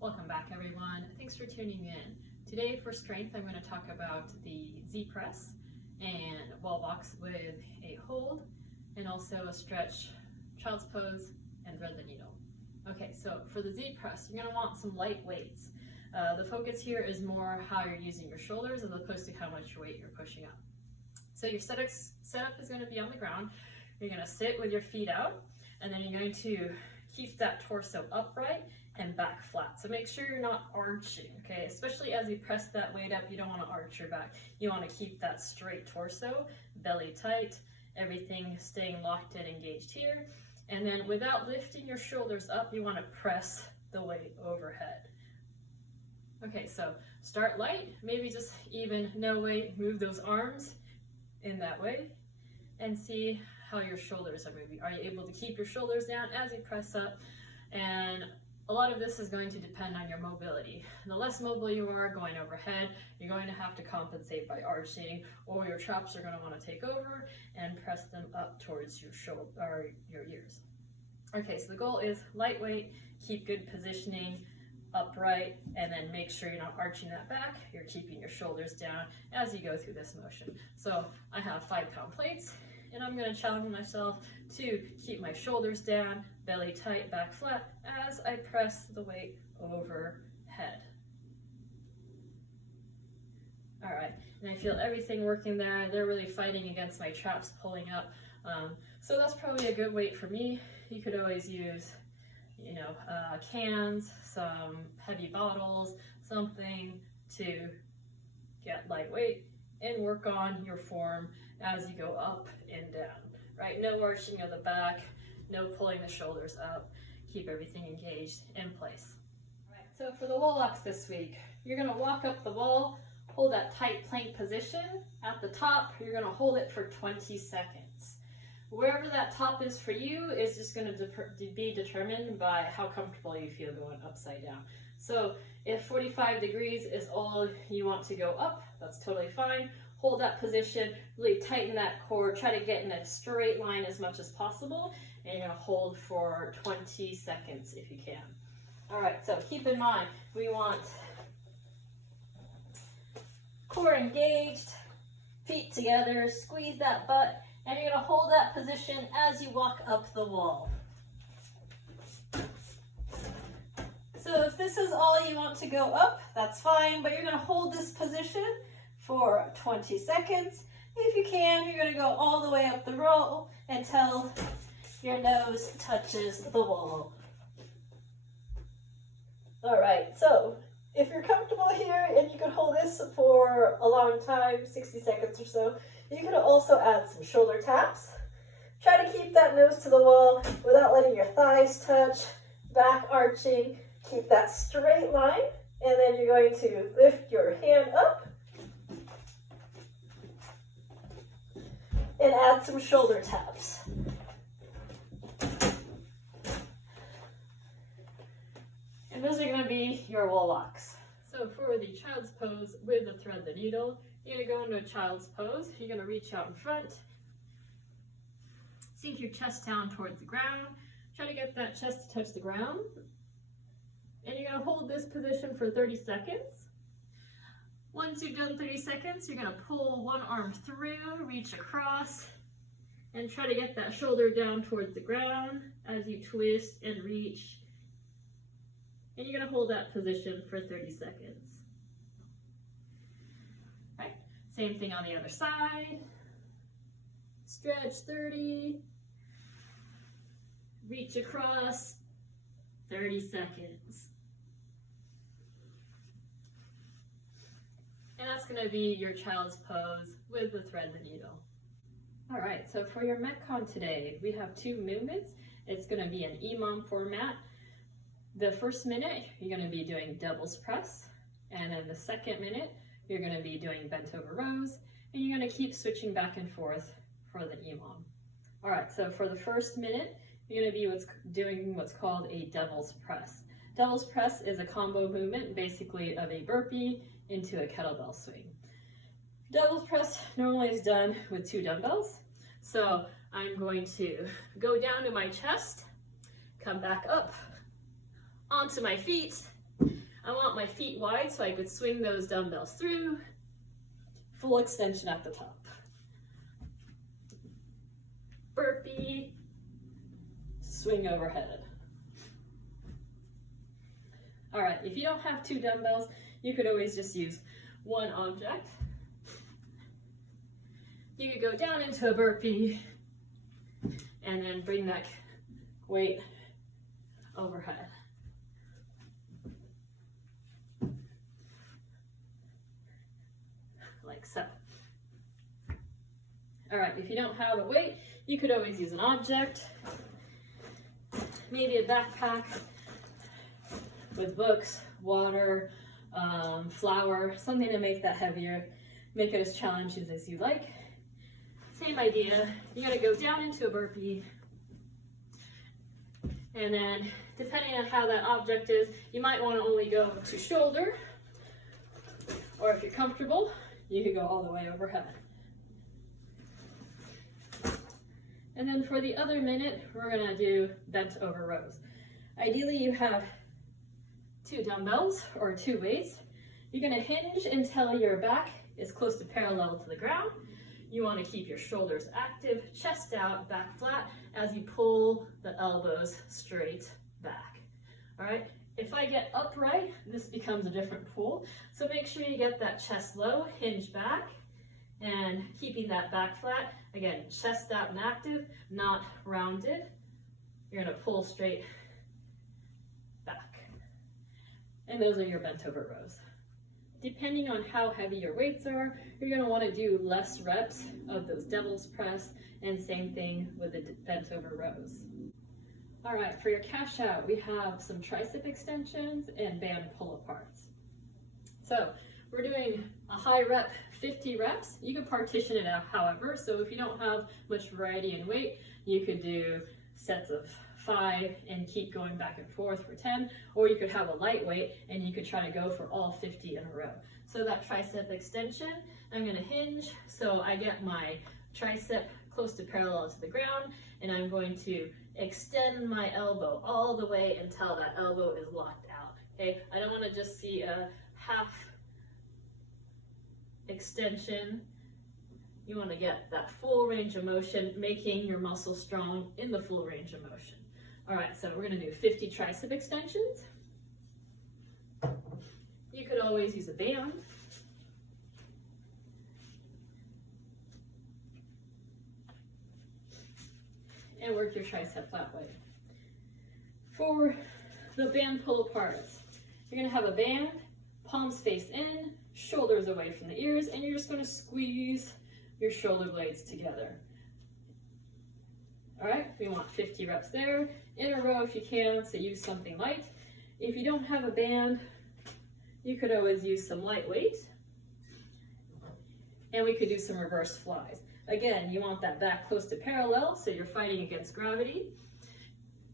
Welcome back, everyone. Thanks for tuning in. Today for strength, I'm going to talk about the Z press and wall box with a hold and also a stretch, child's pose, and thread the needle. Okay, so for the Z press, you're going to want some light weights. The focus here is more how you're using your shoulders as opposed to how much weight you're pushing up. So your setup is going to be on the ground. You're going to sit with your feet out, and then you're going to keep that torso upright and back flat. So make sure you're not arching, okay? Especially as you press that weight up, you don't want to arch your back. You want to keep that straight torso, belly tight, everything staying locked and engaged here. And then without lifting your shoulders up, you want to press the weight overhead. Okay, so start light, maybe just even no weight, move those arms in that way and see how your shoulders are moving. Are you able to keep your shoulders down as you press up? And a lot of this is going to depend on your mobility. The less mobile you are going overhead, you're going to have to compensate by arching, or your traps are going to want to take over and press them up towards your shoulder or your ears. Okay, so the goal is lightweight, keep good positioning, upright, and then make sure you're not arching that back. You're keeping your shoulders down as you go through this motion. So I have 5-pound plates, and I'm going to challenge myself to keep my shoulders down, belly tight, back flat, as I press the weight overhead. All right, and I feel everything working there. They're really fighting against my traps pulling up. So that's probably a good weight for me. You could always use, cans, some heavy bottles, something to get lightweight and work on your form as you go up and down, right? No arching of the back, no pulling the shoulders up. Keep everything engaged in place. All right, so for the wall locks this week, you're gonna walk up the wall, hold that tight plank position. At the top, you're gonna hold it for 20 seconds. Wherever that top is for you is just gonna be determined by how comfortable you feel going upside down. So if 45 degrees is all you want to go up, that's totally fine. Hold that position, really tighten that core, try to get in a straight line as much as possible, and you're gonna hold for 20 seconds if you can. All right, so keep in mind, we want core engaged, feet together, squeeze that butt, and you're gonna hold that position as you walk up the wall. So if this is all you want to go up, that's fine, but you're gonna hold this position for 20 seconds. If you can, you're gonna go all the way up the roll until your nose touches the wall. All right, so if you're comfortable here and you can hold this for a long time, 60 seconds or so, you can also add some shoulder taps. Try to keep that nose to the wall without letting your thighs touch, back arching. Keep that straight line, and then you're going to lift your hand up and add some shoulder taps. And those are going to be your wall locks. So for the child's pose with the thread the needle, you're going to go into a child's pose. You're going to reach out in front, sink your chest down towards the ground, try to get that chest to touch the ground, and you're going to hold this position for 30 seconds. Once you've done 30 seconds, you're going to pull one arm through, reach across, and try to get that shoulder down towards the ground as you twist and reach. And you're going to hold that position for 30 seconds. Right. Same thing on the other side. Stretch 30. Reach across, 30 seconds. And that's going to be your child's pose with the thread the needle. All right, so for your MetCon today, we have 2 movements. It's going to be an EMOM format. The first minute, you're going to be doing devil's press. And then the second minute, you're going to be doing bent over rows. And you're going to keep switching back and forth for the EMOM. All right, so for the first minute, you're going to be doing what's called a devil's press. Devil's press is a combo movement, basically of a burpee into a kettlebell swing. Devil's press normally is done with 2 dumbbells. So I'm going to go down to my chest, come back up onto my feet, my feet wide so I could swing those dumbbells through. Full extension at the top. Burpee, swing overhead. All right, if you don't have two dumbbells, you could always just use one object. You could go down into a burpee and then bring that weight overhead. Like so. All right, if you don't have a weight, you could always use an object, maybe a backpack with books, water, flour, something to make that heavier, make it as challenging as you like. Same idea, you gotta go down into a burpee, and then depending on how that object is, you might wanna only go to shoulder, or if you're comfortable, you could go all the way overhead. And then for the other minute, we're gonna do bent over rows. Ideally, you have two dumbbells or two weights. You're gonna hinge until your back is close to parallel to the ground. You wanna keep your shoulders active, chest out, back flat, as you pull the elbows straight back. All right, if I get upright, this becomes a different pull. So make sure you get that chest low, hinge back, and keeping that back flat. Again, chest out and active, not rounded. You're gonna pull straight back. And those are your bent over rows. Depending on how heavy your weights are, you're gonna wanna do less reps of those devil's press, and same thing with the bent over rows. All right, for your cash out, we have some tricep extensions and band pull aparts. So we're doing a high rep, 50 reps. You can partition it out however, so if you don't have much variety in weight, you could do sets of 5 and keep going back and forth for 10, or you could have a lightweight and you could try to go for all 50 in a row. So that tricep extension, I'm gonna hinge so I get my tricep close to parallel to the ground, and I'm going to extend my elbow all the way until that elbow is locked out, okay? I don't wanna just see a half extension. You want to get that full range of motion, making your muscle strong in the full range of motion. All right, so we're going to do 50 tricep extensions. You could always use a band. And work your tricep that way. For the band pull aparts, you're going to have a band, palms face in, shoulders away from the ears, and you're just going to squeeze your shoulder blades together. All right, we want 50 reps there, in a row if you can, so use something light. If you don't have a band, you could always use some lightweight, and we could do some reverse flies. Again, you want that back close to parallel, so you're fighting against gravity.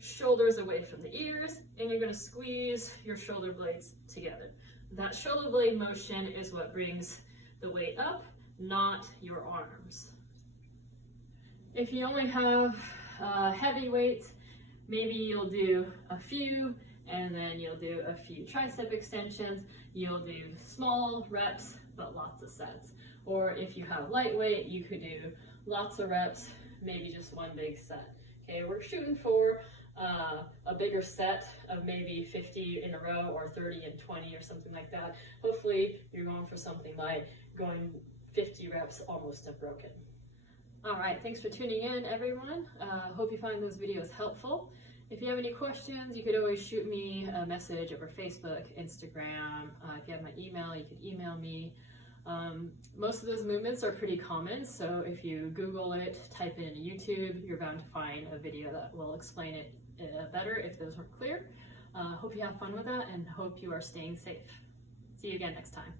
Shoulders away from the ears, and you're going to squeeze your shoulder blades together. That shoulder blade motion is what brings the weight up, not your arms. If you only have heavy weights, maybe you'll do a few, and then you'll do a few tricep extensions. You'll do small reps, but lots of sets. Or if you have lightweight, you could do lots of reps, maybe just one big set. Okay, we're shooting for a bigger set of maybe 50 in a row or 30 and 20 or something like that. Hopefully you're going for something like going 50 reps almost unbroken. All right, thanks for tuning in, everyone. Hope you find those videos helpful. If you have any questions, you could always shoot me a message over Facebook, Instagram. If you have my email, you can email me. Most of those movements are pretty common, so if you Google it, type it into YouTube, you're bound to find a video that will explain it better if those weren't clear. Hope you have fun with that, and hope you are staying safe. See you again next time.